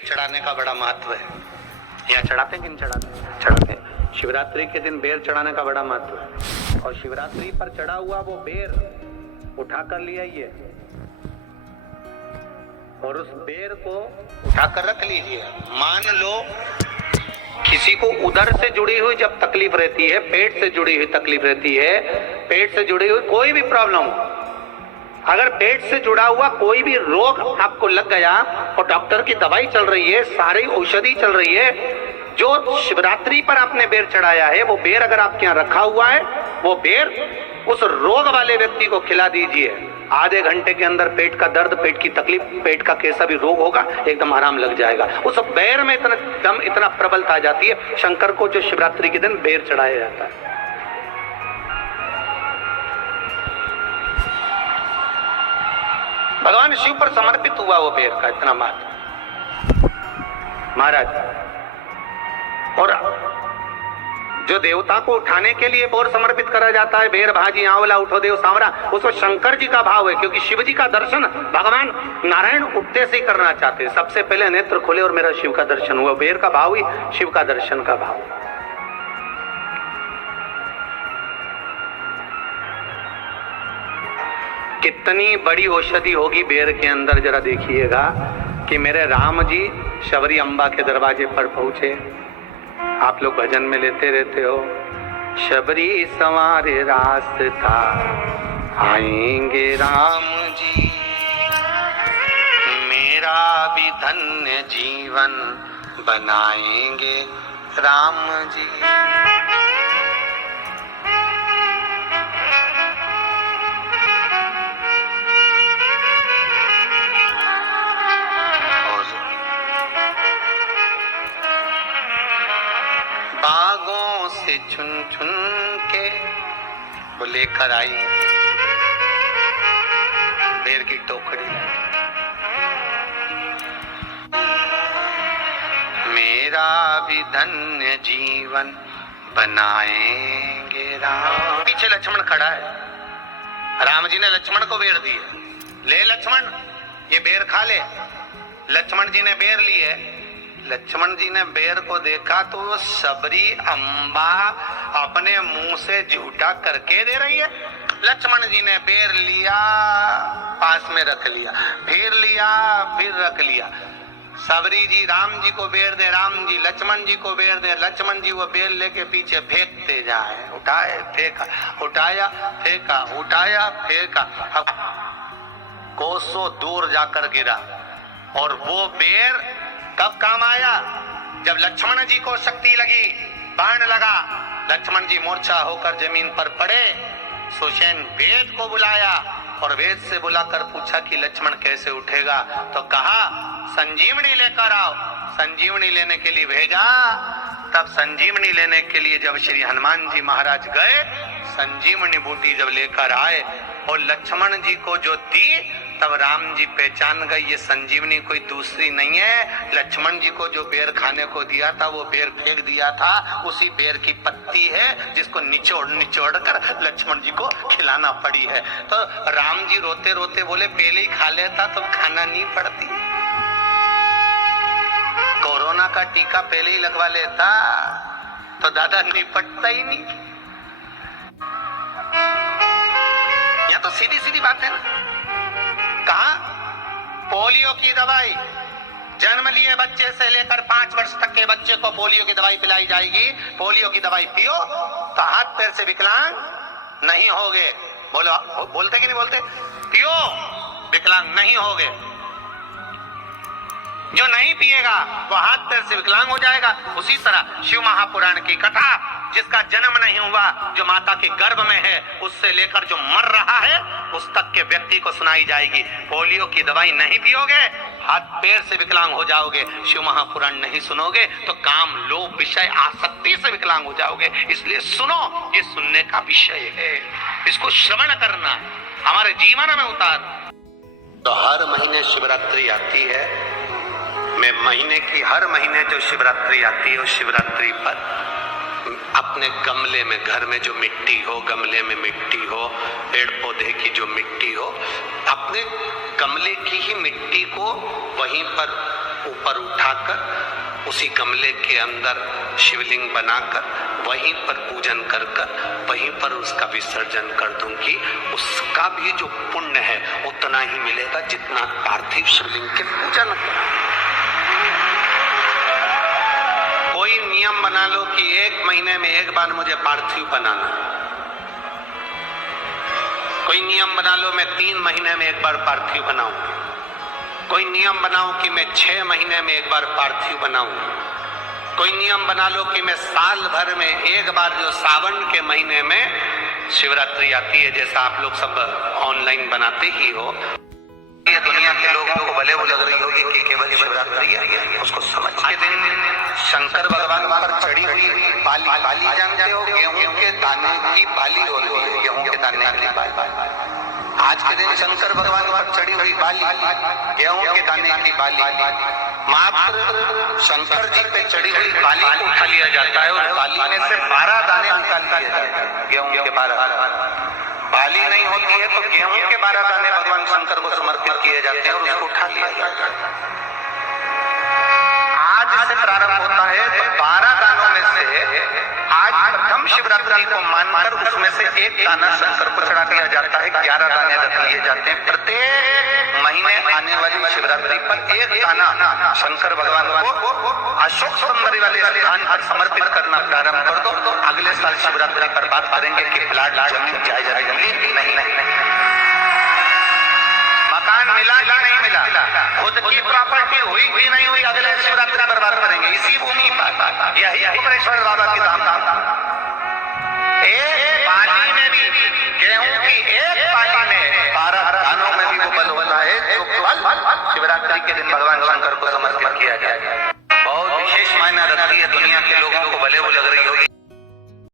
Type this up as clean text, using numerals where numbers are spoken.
चढ़ाने का बड़ा महत्व है। यहाँ चढ़ाते हैं कि नहीं चढ़ाते? चढ़ाते हैं। शिवरात्रि के दिन बेर चढ़ाने का बड़ा महत्व है। और शिवरात्रि पर चढ़ा हुआ वो बेर उठा कर ले आइए और उस बेर को उठा कर रख लीजिए। मान लो किसी को उधर से जुड़ी हुई जब तकलीफ रहती है, पेट से जुड़ी हुई तकलीफ रहती है, पेट से जुड़ी हुई कोई भी प्रॉब्लम, अगर पेट से जुड़ा हुआ कोई भी रोग आपको लग गया और डॉक्टर की दवाई चल रही है, सारी औषधि चल रही है, जो शिवरात्रि पर आपने बेर चढ़ाया है वो बेर अगर आपके यहाँ रखा हुआ है, वो बेर उस रोग वाले व्यक्ति को खिला दीजिए। आधे घंटे के अंदर पेट का दर्द, पेट की तकलीफ, पेट का कैसा भी रोग होगा एकदम आराम लग जाएगा। उस बेर में इतना दम, इतना प्रबलता आ जाती है। शंकर को जो शिवरात्रि के दिन बेर चढ़ाया जाता है, भगवान शिव पर समर्पित हुआ वो बेर का इतना महत्व महाराज। और जो देवता को उठाने के लिए बोर समर्पित करा जाता है, बेर भाजी आंवला उठो देव सांवरा, उसको शंकर जी का भाव है, क्योंकि शिव जी का दर्शन भगवान नारायण उठते से ही करना चाहते हैं। सबसे पहले नेत्र खुले और मेरा शिव का दर्शन हुआ। बेर का भाव ही शिव का दर्शन का भाव। कितनी बड़ी औषधि होगी बेर के अंदर, जरा देखिएगा कि मेरे राम जी शबरी अम्बा के दरवाजे पर पहुंचे। आप लोग भजन में लेते रहते हो, शबरी संवारे रास्ता आएंगे राम जी, मेरा भी धन्य जीवन बनाएंगे राम जी। बागों से चुन चुन के वो लेकर आई बेर की टोकरी। मेरा भी धन्य जीवन बनाएंगे राम। पीछे लक्ष्मण खड़ा है, राम जी ने लक्ष्मण को बेर दी है, ले लक्ष्मण ये बेर खा ले। लक्ष्मण जी ने बेर ली है। लक्ष्मण जी ने बेर को देखा तो वो शबरी अम्बा अपने मुंह से झूठा करके दे रही है। लक्ष्मण जी ने बेर लिया, पास में रख लिया, फिर लिया, फिर रख लिया। शबरी जी राम जी को बेर दे, राम जी लक्ष्मण जी को बेर दे, लक्ष्मण जी वो बेर लेके पीछे फेंकते जाए। उठाए फेंका, उठाया फेंका, उठाया फेंका, कोसों दूर जाकर गिरा। और वो बेर कब काम आया? जब लक्ष्मण जी को शक्ति लगी, बाण लगा, लक्ष्मण जी मूर्छा होकर जमीन पर पड़े। सुषेण वेद को बुलाया और वेद से बुलाकर पूछा कि लक्ष्मण कैसे उठेगा? तो कहा संजीवनी लेकर आओ। संजीवनी लेने के लिए भेजा। तब संजीवनी लेने के लिए जब श्री हनुमान जी महाराज गए, संजीवनी बूटी जब लेकर आए और लक्ष्मण जी को जो दी, तब राम जी पहचान गए ये संजीवनी कोई दूसरी नहीं है। लक्ष्मण जी को जो बेर खाने को दिया था वो बेर फेंक दिया था, उसी बेर की पत्ती है जिसको निचोड़ निचोड़ कर लक्ष्मण जी को खिलाना पड़ी है। तो राम जी रोते रोते बोले पहले ही खा लेता तो खाना नहीं पड़ती। कोरोना का टीका पहले ही लगवा लेता तो दादा निपटता ही नहीं। यह तो सीधी सीधी बात है ना। कहा पोलियो की दवाई जन्म लिए बच्चे से लेकर 5 वर्ष तक के बच्चे को पोलियो की दवाई पिलाई जाएगी। पोलियो की दवाई पियो तो हाथ पैर से विकलांग नहीं होगे। बोलो, बोलते कि नहीं बोलते? पियो विकलांग नहीं होगे। जो नहीं पिएगा वो हाथ पैर से विकलांग हो जाएगा। उसी तरह शिव महापुराण की कथा, जिसका जन्म नहीं हुआ, जो माता के गर्भ में है, उससे लेकर जो मर रहा है उस तक के व्यक्ति को सुनाई जाएगी। पोलियो की दवाई नहीं पियोगे, हाथ पैर से विकलांग हो जाओगे। शिव महापुराण नहीं सुनोगे तो काम, लोभ, विषय, आसक्ति से विकलांग हो जाओगे। इसलिए सुनो, ये सुनने का विषय है, इसको श्रवण करना है, हमारे जीवन में उतार। तो हर महीने शिवरात्रि आती है। मैं महीने की हर महीने जो शिवरात्रि आती है, उस शिवरात्रि पर अपने गमले में, घर में जो मिट्टी हो, गमले में मिट्टी हो, पेड़ पौधे की जो मिट्टी हो, अपने गमले की ही मिट्टी को वहीं पर ऊपर उठाकर उसी गमले के अंदर शिवलिंग बनाकर वहीं पर पूजन कर वहीं पर उसका विसर्जन कर दूंगी, उसका भी जो पुण्य है उतना ही मिलेगा जितना पार्थिव शिवलिंग के पूजन। कोई नियम बना लो कि 1 महीने में एक बार मुझे पार्थिव बनाना, कोई नियम बना लो मैं 3 महीने में एक बार पार्थिव बनाऊं, कोई नियम बनाओ कि मैं 6 महीने में एक बार पार्थिव बनाऊं, कोई नियम बना लो कि मैं साल भर में एक बार जो सावन के महीने में शिवरात्रि आती है, जैसा आप लोग सब ऑनलाइन बनाते ही हो, ये दुनिया के लोगों को भले वो लग रही होगी कि केवल शिवरात्रि है, उसको समझ के दिन शंकर भगवान पर चढ़ी हुई बाली जानते हो, गेहूं के दाने की बाली होती है, गेहूं के दाने की बाली। आज के दिन शंकर भगवान पर चढ़ी हुई बाली, गेहूं के दाने की बाली, मात्र शंकर जी पे चढ़ी हुई बाली को उठा लिया जाता है और बाली में से 12 दाने निकाल लिए जाते हैं, गेहूं के 12। बाली नहीं होती है तो गेहूं के 12 दाने भगवान शंकर को समर्पित किए जाते हैं और उसको उठा लिया जाता है। आज से प्रारंभ होता है तो 12 दानों में से आज प्रथम शिवरात्रि को मानकर उसमें से एक दाना शंकर को चढ़ा दिया जाता है, 11 दाने रख लिए जाते हैं। प्रत्येक महीने आने वाली शिवरात्रि पर एक दाना शंकर भगवान को अशोक सुंदरी वाले स्थान पर समर्पित करना प्रारंभ कर दो, तो अगले साल शिवरात्रि पर बात करेंगे कि प्लाट जमीन जायदाद मिली नहीं, मकान मिला या नहीं मिला, खुद की प्रॉपर्टी हुई कि नहीं हुई, अगले शिवरात्रि पर बात करेंगे। इसी भूमि पर यही कुमरेश्वर बाबा की धाम, एक बाली में भी गेहूं की एक बाली में 12 दानों में भी वो बल होता है जो केवल शिवरात्रि के दिन भगवान शंकर को समर्पित किया जाए। बहुत विशेष मायने रखती है, दुनिया के लोगों को भले वो लग रही